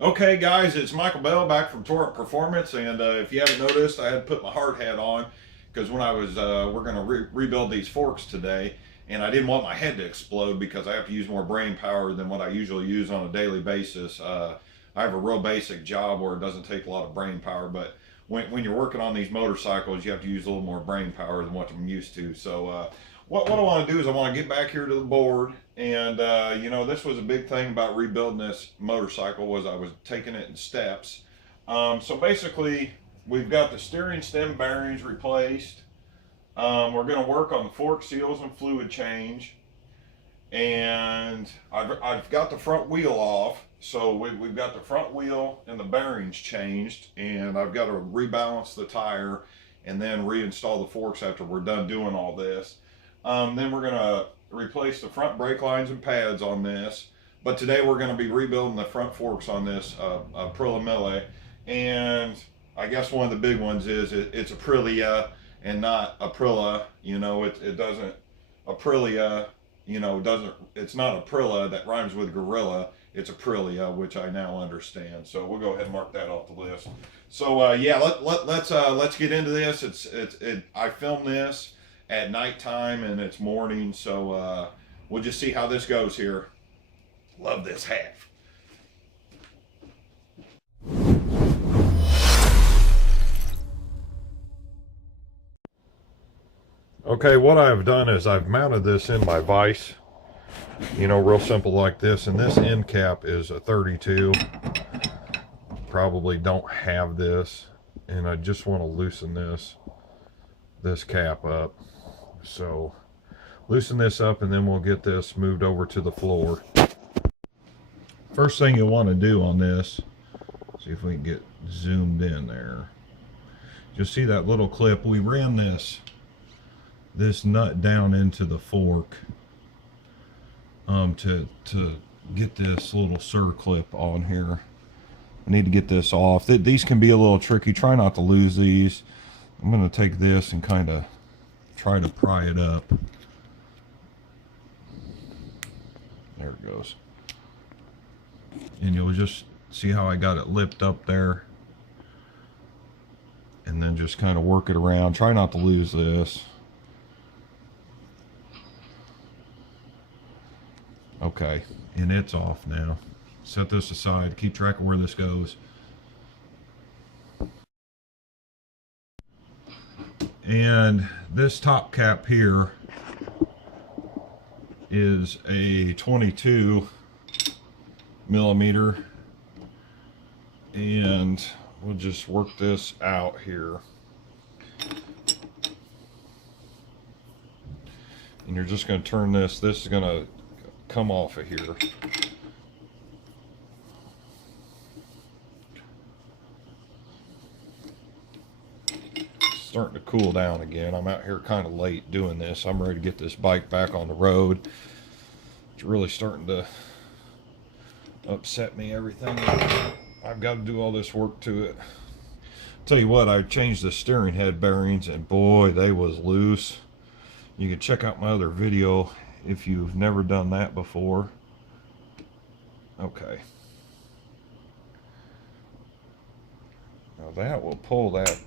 Okay, guys, it's Michael Bell back from TorrentPerformance, and if you haven't noticed, I had to put my hard hat on because when I was we're going to rebuild these forks today, and I didn't want my head to explode because I have to use more brain power than what I usually use on a daily basis. I have a real basic job where it doesn't take a lot of brain power, but when you're working on these motorcycles, you have to use a little more brain power than what I'm used to. So what I want to do is I want to get back here to the board, and this was a big thing about rebuilding this motorcycle was I was taking it in steps. So basically, we've got the steering stem bearings replaced. We're going to work on the fork seals and fluid change, and I've got the front wheel off. So we've got the front wheel and the bearings changed, and I've got to rebalance the tire and then reinstall the forks after we're done doing all this. Then we're going to replace the front brake lines and pads on this. But today we're going to be rebuilding the front forks on this Aprilia Mille. And I guess one of the big ones is it's Aprilia and not Aprilia. It doesn't, Aprilia, it's not Aprilia that rhymes with gorilla. It's Aprilia, which I now understand. So we'll go ahead and mark that off the list. So yeah, let's get into this. I filmed this at nighttime and it's morning, so we'll just see how this goes here. Love this hat. Okay, what I've done is I've mounted this in my vise, real simple like this, and this end cap is a 32. Probably don't have this, and I just want to loosen this cap up. So loosen this up and then we'll get this moved over to the floor. First thing you'll want to do on this, see if we can get zoomed in there. You'll see that little clip. We ran this nut down into the fork to get this little circlip on here. I need to get this off. These can be a little tricky. Try not to lose these. I'm going to take this and kind of try to pry it up. There it goes. And you'll just see how I got it lipped up there. And then just kind of work it around. Try not to lose this. Okay, and it's off now. Set this aside. Keep track of where this goes. And this top cap here is a 22 millimeter, and we'll just work this out here. And you're just going to turn this is going to come off of here. Starting to cool down again. I'm out here kind of late doing this. I'm ready to get this bike back on the road. It's really starting to upset me, everything. I've got to do all this work to it. Tell you what, I changed the steering head bearings and boy, they was loose. You can check out my other video if you've never done that before. Okay. Now that will pull that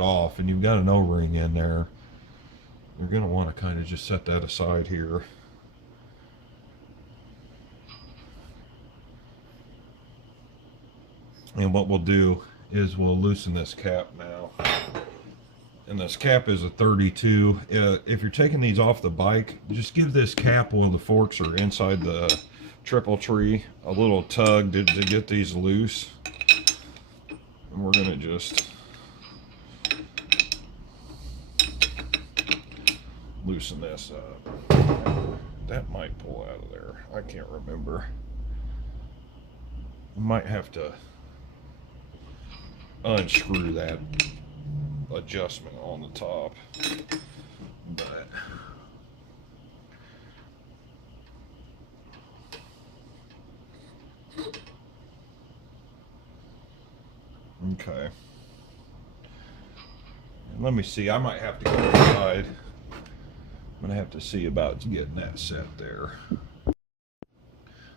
off, and you've got an O-ring in there. You're going to want to kind of just set that aside here. And what we'll do is we'll loosen this cap now. And this cap is a 32. If you're taking these off the bike, just give this cap while the forks are inside the triple tree a little tug to get these loose. And we're going to just loosen this up. That might pull out of there. I can't remember. I might have to unscrew that adjustment on the top, but okay. And let me see, I might have to go inside. I'm gonna have to see about getting that set there.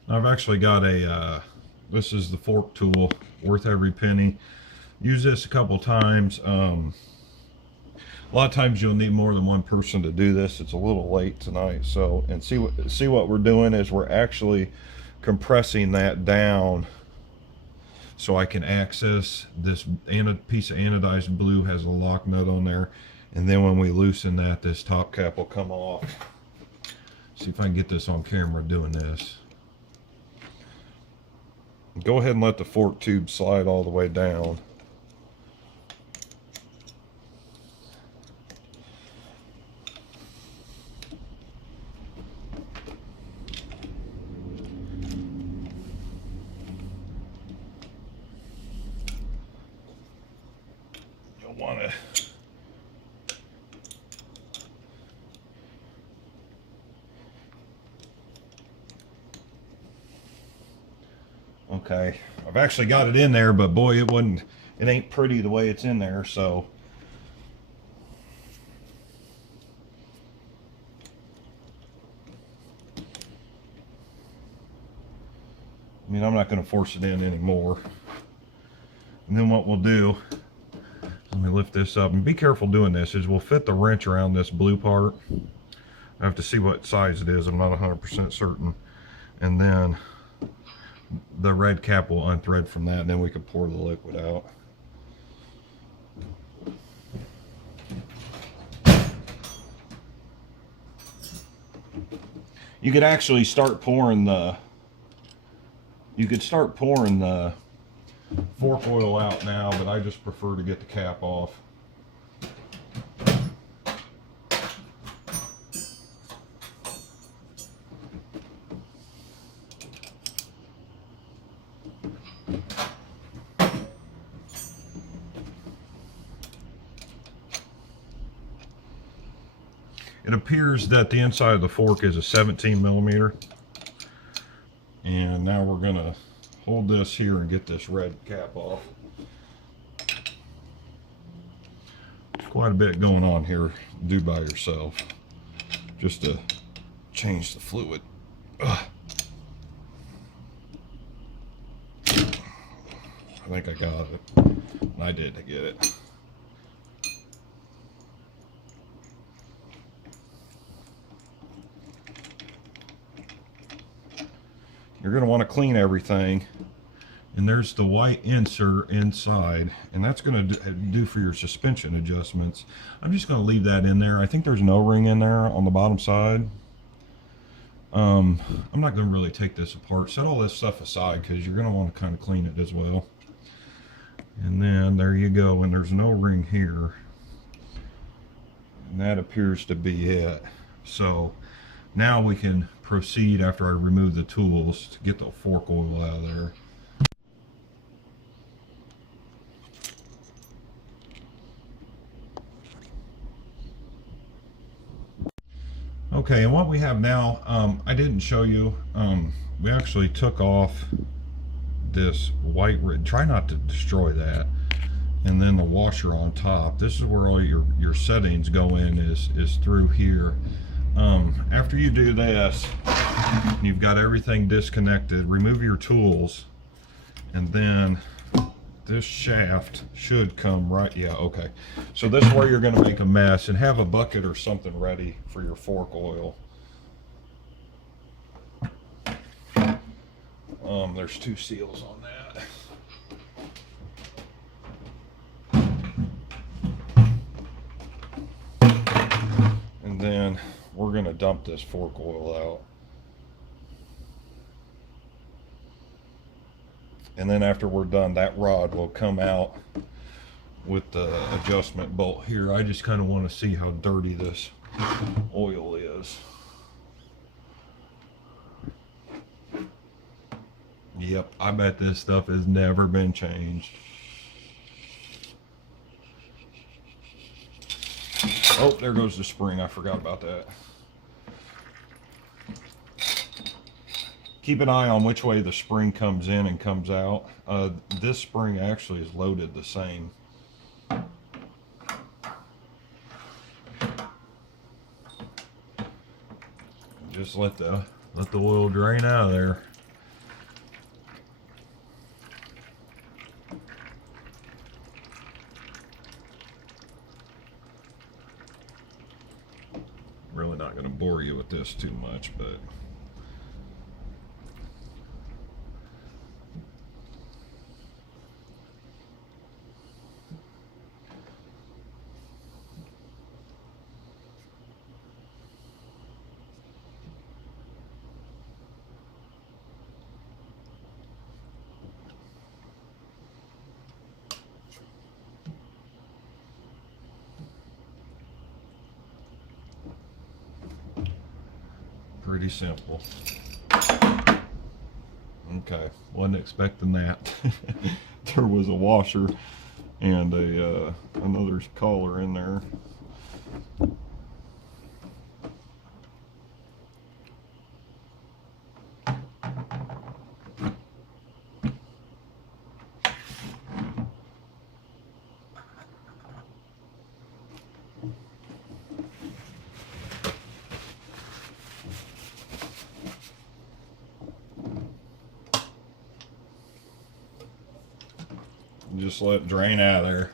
Now I've actually got a This is the fork tool, worth every penny. Use this a couple times. A lot of times you'll need more than one person to do this. It's a little late tonight, so, and see what we're doing is we're actually compressing that down so I can access this piece of anodized blue. Has a lock nut on there, and then when we loosen that, this top cap will come off. See if I can get this on camera doing this. Go ahead and let the fork tube slide all the way down. You'll want to okay, I've actually got it in there, but boy, it ain't pretty the way it's in there, so. I mean, I'm not going to force it in anymore. And then what we'll do, let me lift this up, and be careful doing this, is we'll fit the wrench around this blue part. I have to see what size it is, I'm not 100% certain. And then the red cap will unthread from that, and then we can pour the liquid out. You could actually start pouring the fork oil out now, but I just prefer to get the cap off. It appears that the inside of the fork is a 17 millimeter. And now we're gonna hold this here and get this red cap off. Quite a bit going on here. Do by yourself, just to change the fluid. Ugh. I think I got it. I did get it. You're going to want to clean everything, and there's the white insert inside, and that's going to do for your suspension adjustments. I'm just going to leave that in there. I think there's an O-ring in there on the bottom side. I'm not going to really take this apart. Set all this stuff aside because you're going to want to kind of clean it as well. And then there you go, and there's an O-ring here, and that appears to be it. So now we can proceed, after I remove the tools, to get the fork oil out of there. Okay, and what we have now, I didn't show you, we actually took off this white red. Try not to destroy that. And then the washer on top. This is where all your settings go in, is through here. After you do this, you've got everything disconnected. Remove your tools, and then this shaft should come right. Yeah, okay. So this is where you're going to make a mess, and have a bucket or something ready for your fork oil. There's 2 seals on that. And then we're going to dump this fork oil out. And then after we're done, that rod will come out with the adjustment bolt here. I just kind of want to see how dirty this oil is. Yep, I bet this stuff has never been changed. Oh, there goes the spring. I forgot about that. Keep an eye on which way the spring comes in and comes out. This spring actually is loaded the same. Just let the oil drain out of there. not going to bore you with this too much, but pretty simple. Okay, wasn't expecting that. There was a washer and a another collar in there. Just let it drain out of there.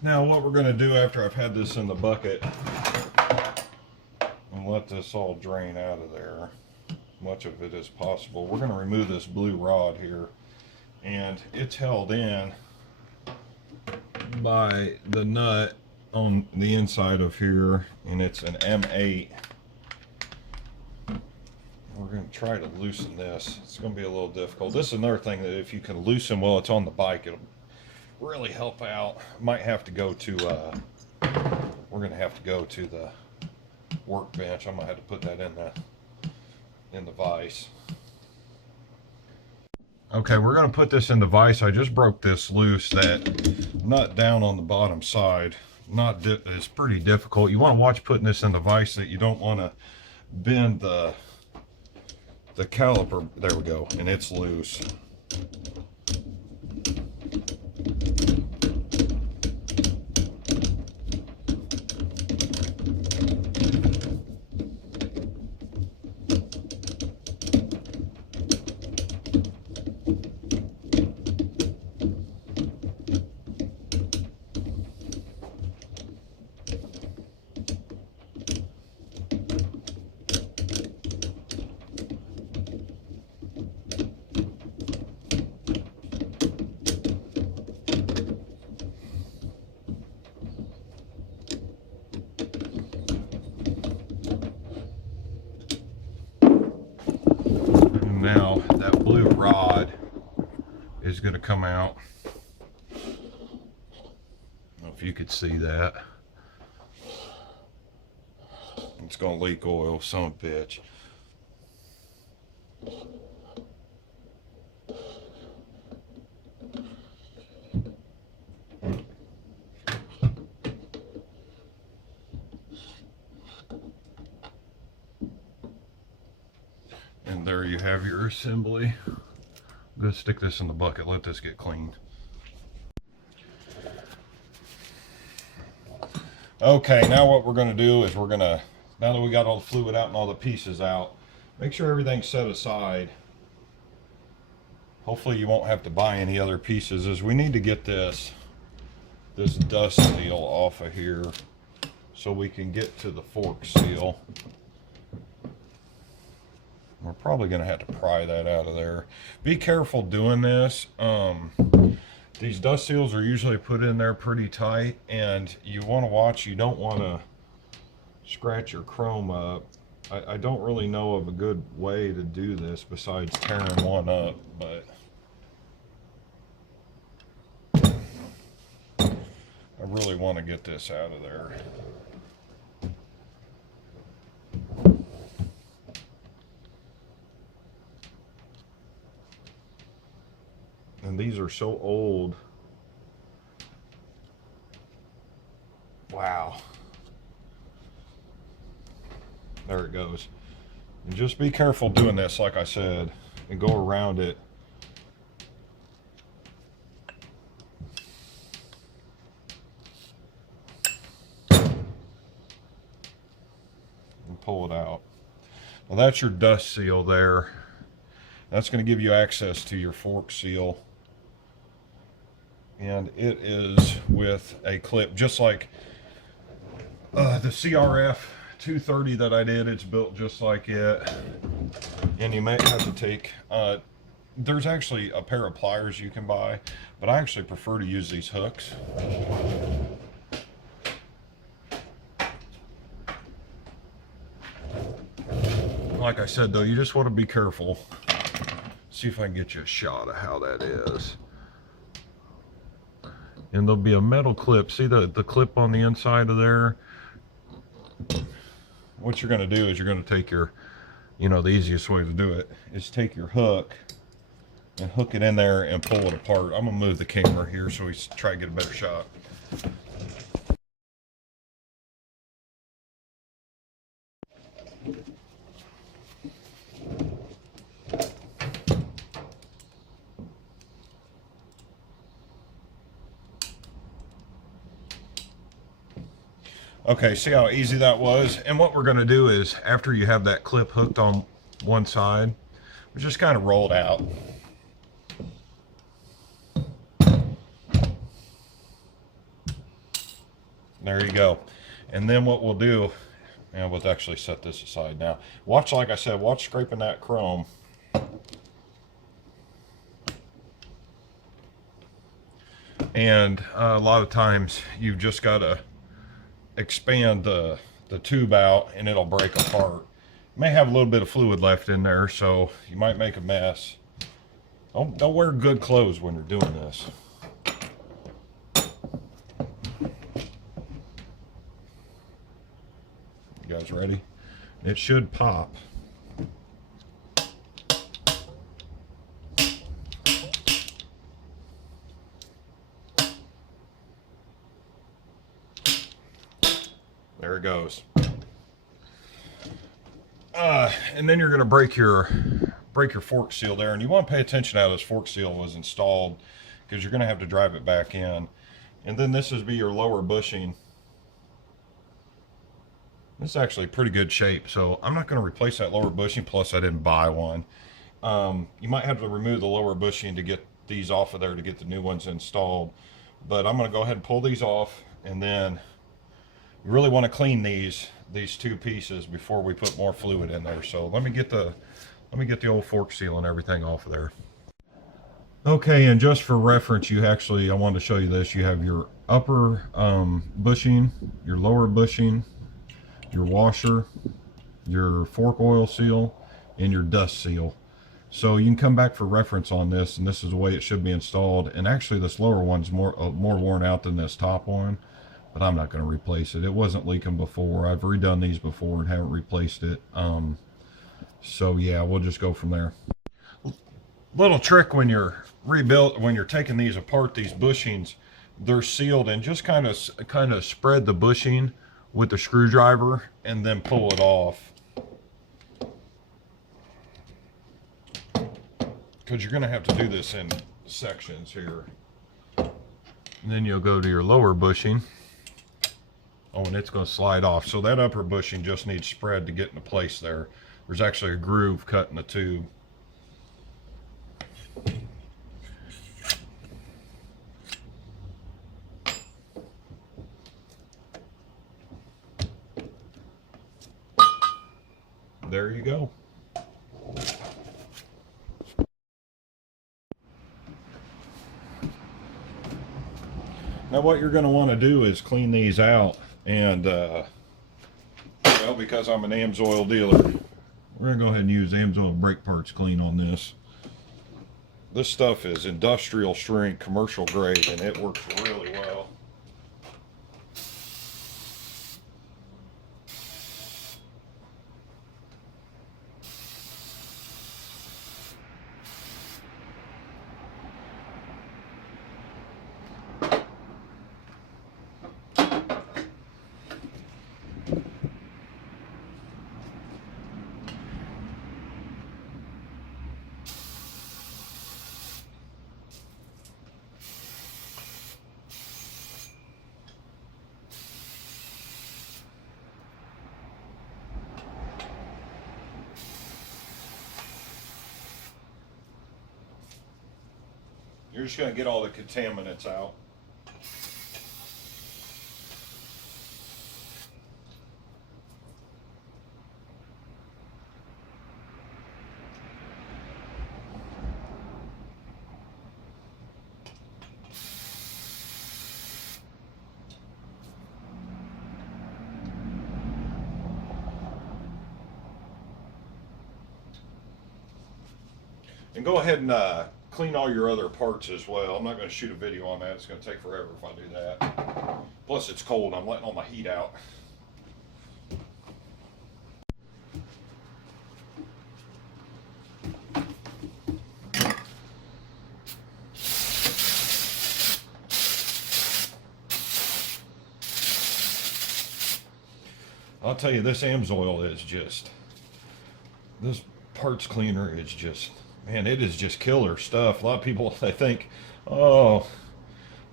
Now what we're going to do after I've had this in the bucket and let this all drain out of there, much of it as possible, we're going to remove this blue rod here, and it's held in by the nut on the inside of here, and it's an M8. We're going to try to loosen this. It's going to be a little difficult. This is another thing that if you can loosen while it's on the bike, it'll really help out. Might have to go to we're gonna have to go to the workbench. I'm gonna have to put that in the vise. Okay, we're gonna put this in the vise. I just broke this loose. That nut down on the bottom side, it's pretty difficult. You want to watch putting this in the vise that you don't want to bend the caliper. There we go, and it's loose. Now that blue rod is going to come out. I don't know if you could see that. It's going to leak oil, son of a bitch. And there you have your assembly. I'm going to stick this in the bucket, let this get cleaned. Okay, now what we're going to do is now that we got all the fluid out and all the pieces out, make sure everything's set aside. Hopefully you won't have to buy any other pieces, as we need to get this dust seal off of here so we can get to the fork seal. We're probably going to have to pry that out of there. Be careful doing this. These dust seals are usually put in there pretty tight, and you want to watch. You don't want to scratch your chrome up. I don't really know of a good way to do this besides tearing one up, but I really want to get this out of there. And these are so old. Wow. There it goes. And just be careful doing this, like I said. and go around it. And pull it out. Well, that's your dust seal there. That's going to give you access to your fork seal. And it is with a clip, just like the CRF 230 that I did. It's built just like it. And you may have to take, there's actually a pair of pliers you can buy, but I actually prefer to use these hooks. Like I said though, you just want to be careful. See if I can get you a shot of how that is. And there'll be a metal clip. See the clip on the inside of there? What you're going to do is you're going to take your, the easiest way to do it is take your hook and hook it in there and pull it apart. I'm going to move the camera here so we try to get a better shot. Okay, see how easy that was? And what we're going to do is, after you have that clip hooked on one side, we just kind of roll it out. There you go. And then what we'll do, and we'll actually set this aside now. Watch, like I said, watch scraping that chrome. And a lot of times you've just got to expand the tube out and it'll break apart. You may have a little bit of fluid left in there, so you might make a mess. Don't wear good clothes when you're doing this. You guys ready? It should pop. There it goes. And then you're going to break your fork seal there, and you want to pay attention how this fork seal was installed, because you're going to have to drive it back in. And then this is be your lower bushing. This is actually pretty good shape, so I'm not going to replace that lower bushing, plus I didn't buy one. You might have to remove the lower bushing to get these off of there to get the new ones installed, but I'm going to go ahead and pull these off, and then you really want to clean these two pieces before we put more fluid in there. So let me get the old fork seal and everything off of there. Okay, and just for reference, I wanted to show you this. You have your upper bushing, your lower bushing, your washer, your fork oil seal, and your dust seal. So you can come back for reference on this, and this is the way it should be installed. And actually this lower one's more worn out than this top one, but I'm not going to replace it. It wasn't leaking before. I've redone these before and haven't replaced it. So yeah, we'll just go from there. Little trick when you're taking these apart, these bushings, they're sealed, and just kind of spread the bushing with the screwdriver and then pull it off, because you're going to have to do this in sections here. And then you'll go to your lower bushing. Oh, and it's going to slide off. So that upper bushing just needs spread to get into place there. There's actually a groove cut in the tube. There you go. Now what you're going to want to do is clean these out, and well, because I'm an AMSOIL dealer, we're going to go ahead and use AMSOIL brake parts clean on this. This stuff is industrial strength, commercial grade, and it works really well. You're just going to get all the contaminants out. And go ahead and clean all your other parts as well. I'm not going to shoot a video on that. It's going to take forever if I do that. Plus it's cold. I'm letting all my heat out. I'll tell you, this AMSOIL is just, this parts cleaner is just, man, it is just killer stuff. A lot of people, they think, oh,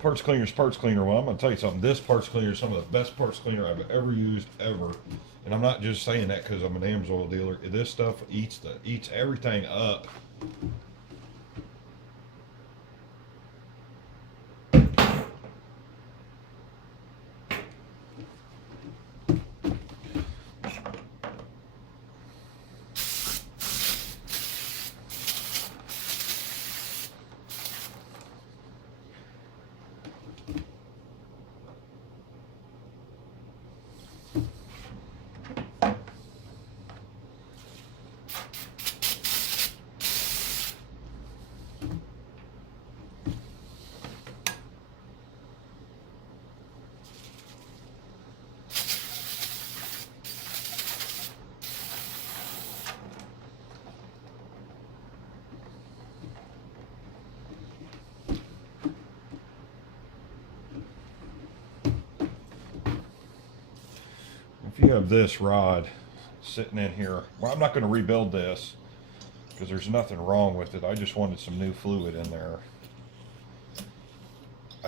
parts cleaner's parts cleaner. Well, I'm going to tell you something. This parts cleaner is some of the best parts cleaner I've ever used, ever. And I'm not just saying that because I'm an AMSOIL dealer. This stuff eats everything up. If you have this rod sitting in here, well, I'm not going to rebuild this because there's nothing wrong with it. I just wanted some new fluid in there.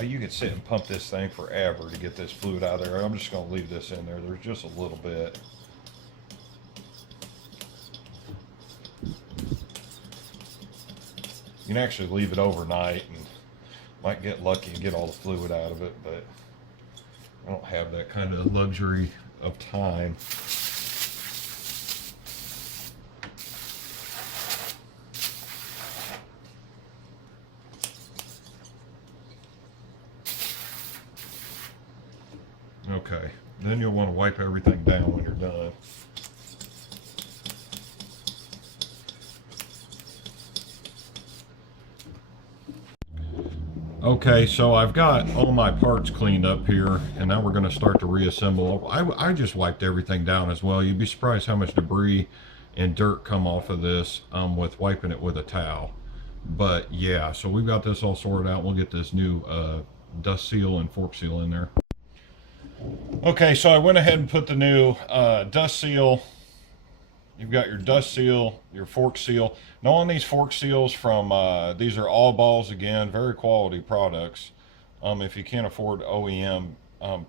You could sit and pump this thing forever to get this fluid out of there. I'm just going to leave this in there. There's just a little bit. You can actually leave it overnight and might get lucky and get all the fluid out of it, but I don't have that kind of luxury of time. Okay, then you'll want to wipe everything down when you're done. Okay, so I've got all my parts cleaned up here, and now we're going to start to reassemble. I just wiped everything down as well. You'd be surprised how much debris and dirt come off of this with wiping it with a towel. But yeah, so we've got this all sorted out. We'll get this new dust seal and fork seal in there. Okay, so I went ahead and put the new dust seal. You've got your dust seal, your fork seal. Now on these fork seals from, these are all balls again, very quality products. If you can't afford OEM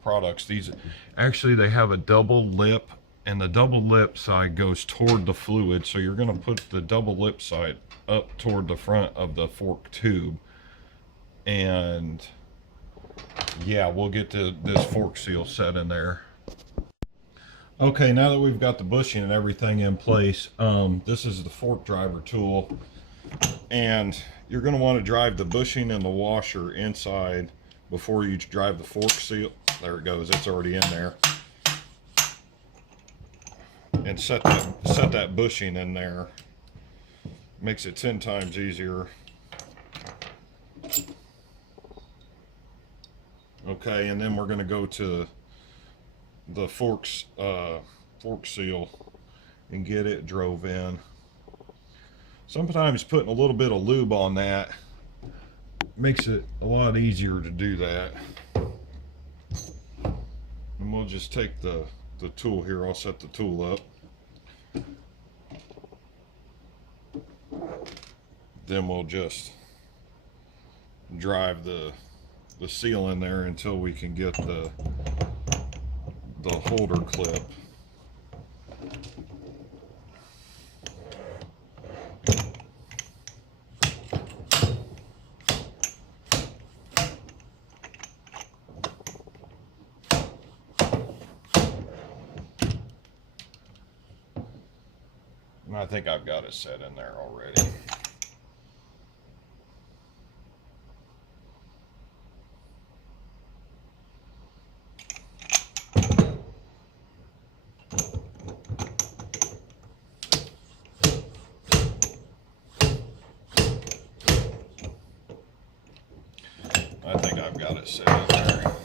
products, these actually, they have a double lip, and the double lip side goes toward the fluid. So you're gonna put the double lip side up toward the front of the fork tube. And yeah, we'll get this fork seal set in there. Okay, now that we've got the bushing and everything in place, this is the fork driver tool, and you're going to want to drive the bushing and the washer inside before you drive the fork seal. There it goes, it's already in there. And set that bushing in there. Makes it 10 times easier. Okay, and then we're going to go to the fork seal and get it drove in. Sometimes putting a little bit of lube on that makes it a lot easier to do that. And we'll just take the tool here. I'll set the tool up. Then we'll just drive the seal in there until we can get the holder clip. I think I've got it set in there already. I think I've got it set in there.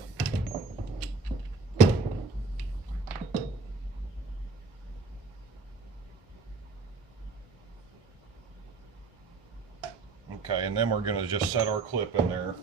Okay, and then we're going to just set our clip in there.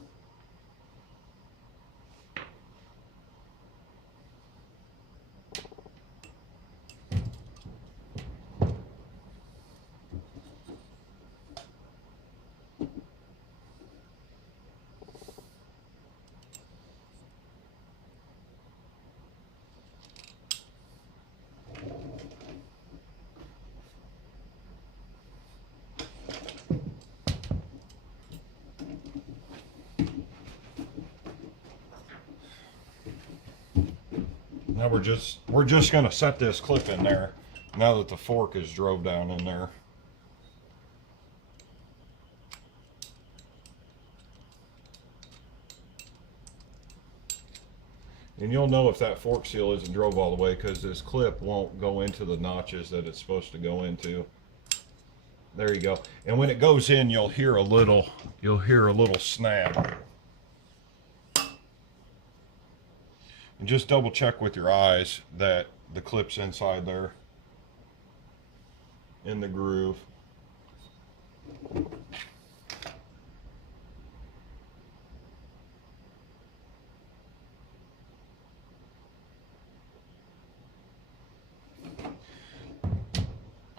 Now we're just going to set this clip in there now that the fork is drove down in there. And you'll know if that fork seal isn't drove all the way because this clip won't go into the notches that it's supposed to go into. There you go. And when it goes in, you'll hear a little snap. And just double check with your eyes that the clip's inside there in the groove.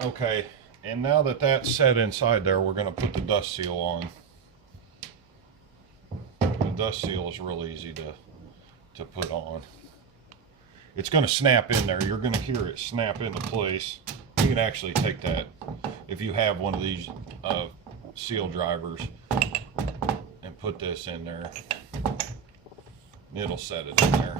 Okay, and now that that's set inside there, we're going to put the dust seal on. The dust seal is real easy to put on. It's going to snap in there. You're going to hear it snap into place. You can actually take that, if you have one of these seal drivers, and put this in there. It'll set it in there.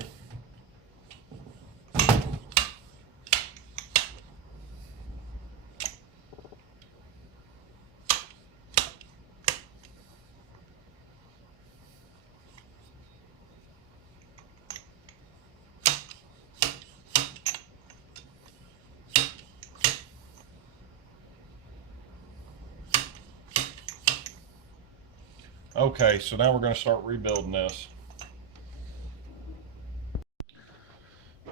Okay, so now we're going to start rebuilding this.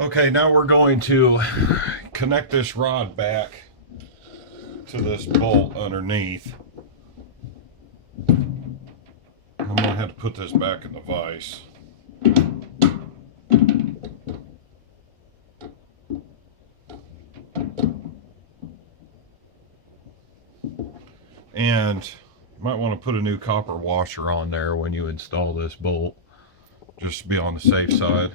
Okay, now we're going to connect this rod back to this bolt underneath. I'm going to have to put this back in the vise. And you might want to put a new copper washer on there when you install this bolt, just to be on the safe side.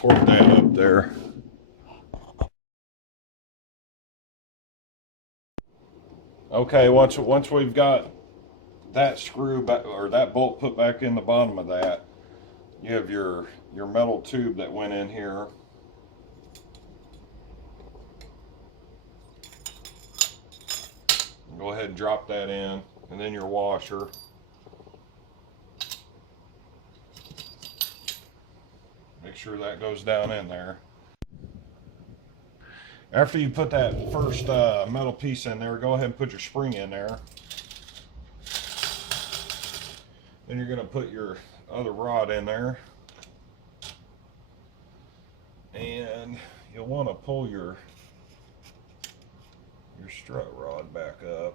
torque that up there. Okay, once we've got that screw back, or that bolt put back in the bottom of that, you have your metal tube that went in here. Go ahead and drop that in, and then your washer. Make sure that goes down in there. After you put that first metal piece in there, go ahead and put your spring in there. Then you're going to put your other rod in there. And you'll want to pull your strut rod back up.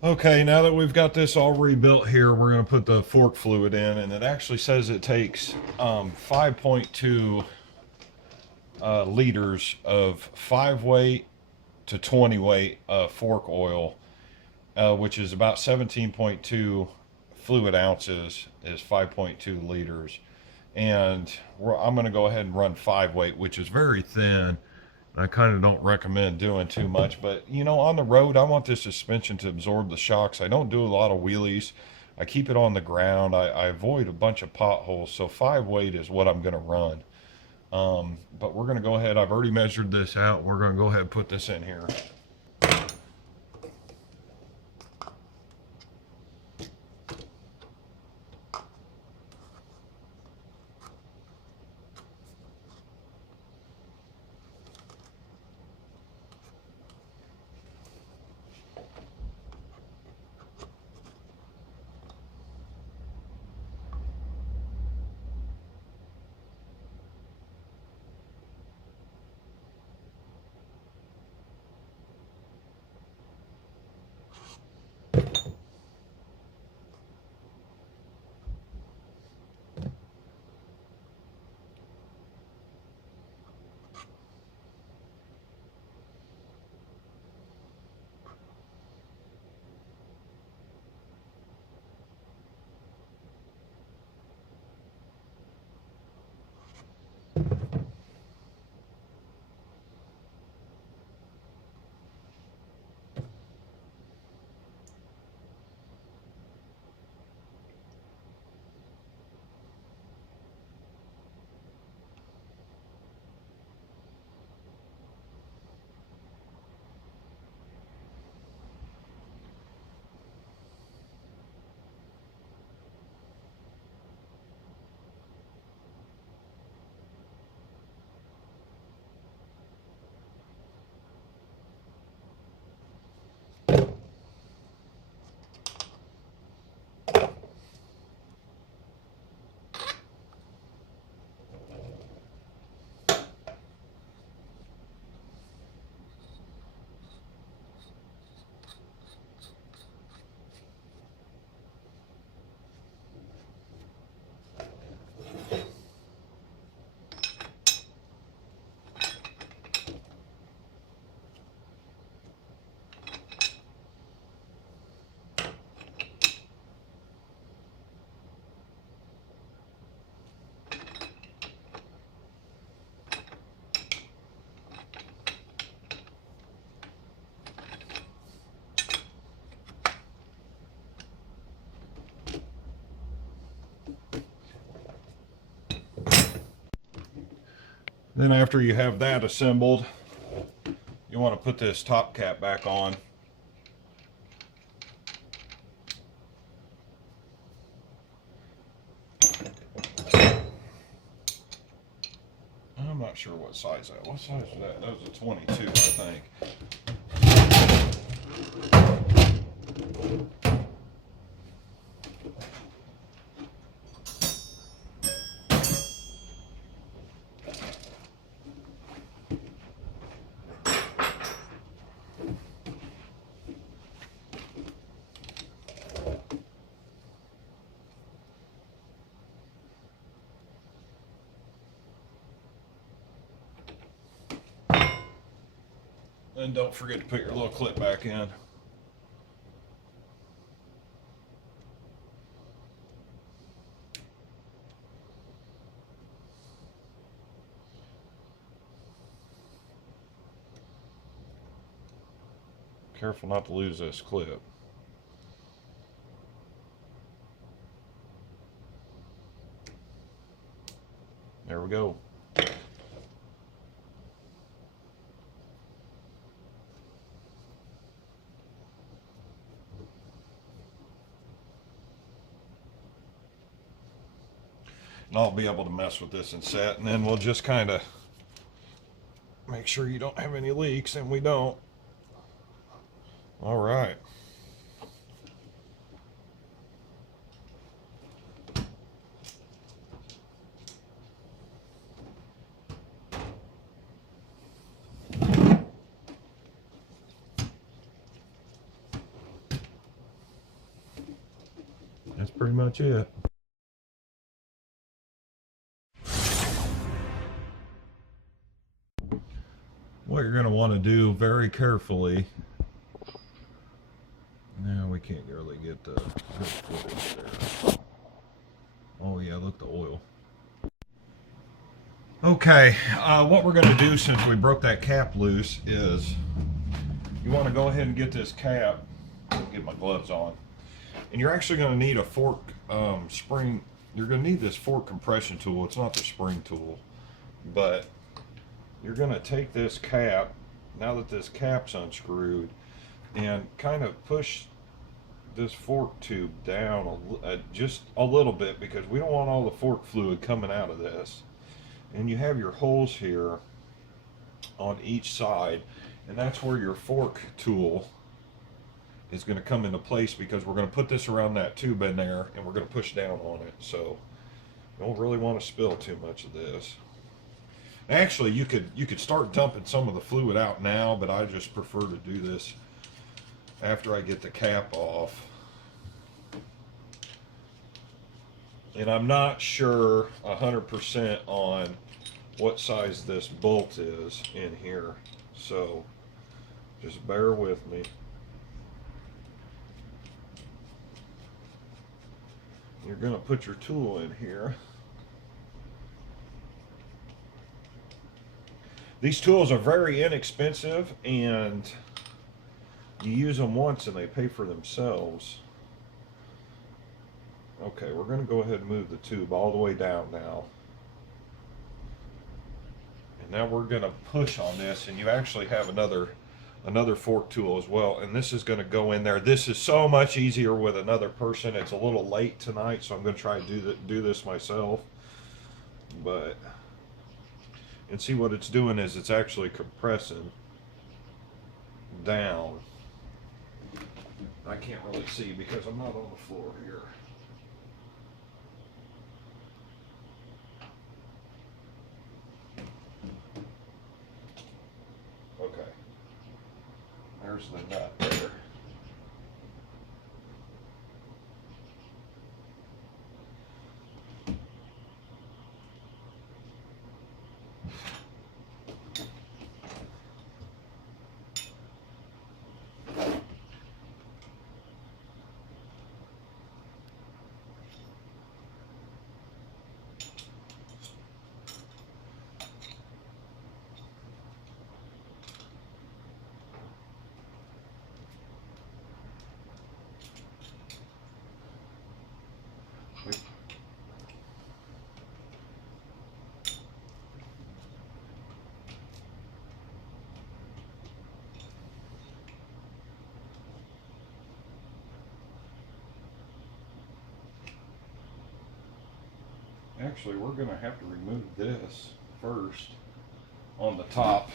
Okay, now that we've got this all rebuilt here, we're going to put the fork fluid in, and it actually says it takes 5.2 liters of 5 weight to 20 weight fork oil, which is about 17.2 fluid ounces is 5.2 liters. And I'm going to go ahead and run 5 weight, which is very thin. I kind of don't recommend doing too much, but you know, on the road, I want this suspension to absorb the shocks. I don't do a lot of wheelies. I keep it on the ground. I avoid a bunch of potholes. So 5 weight is what I'm going to run. But we're going to go ahead. I've already measured this out. We're going to go ahead and put this in here. Then after you have that assembled, you want to put this top cap back on. I'm not sure what size that was. What size was that? That was a 22, I think. And don't forget to put your little clip back in. Careful not to lose this clip. There we go. And I'll be able to mess with this and set, and then we'll just kind of make sure you don't have any leaks, and we don't. All right. that's pretty much it. What you're going to want to do very carefully. Now we can't really get the good footage there. Oh yeah, look, the oil. Okay, what we're going to do since we broke that cap loose is you want to go ahead and get this cap. Get my gloves on. And you're actually going to need a fork spring. You're going to need this fork compression tool. It's not the spring tool, but you're going to take this cap, now that this cap's unscrewed, and kind of push this fork tube down just a little bit, because we don't want all the fork fluid coming out of this. And you have your holes here on each side, and that's where your fork tool is going to come into place, because we're going to put this around that tube in there and we're going to push down on it. So you don't really want to spill too much of this. Actually, you could start dumping some of the fluid out now, but I just prefer to do this after I get the cap off. And I'm not sure 100% on what size this bolt is in here, so just bear with me. You're going to put your tool in here. These tools are very inexpensive, and you use them once and they pay for themselves. Okay, we're going to go ahead and move the tube all the way down now. And now we're going to push on this, and you actually have another fork tool as well, and this is going to go in there. This is so much easier with another person. It's a little late tonight, so I'm going to try to do this myself. But, and see what it's doing is it's actually compressing down. I can't really see because I'm not on the floor here. Okay, there's the nut there. Actually, we're going to have to remove this first on the top.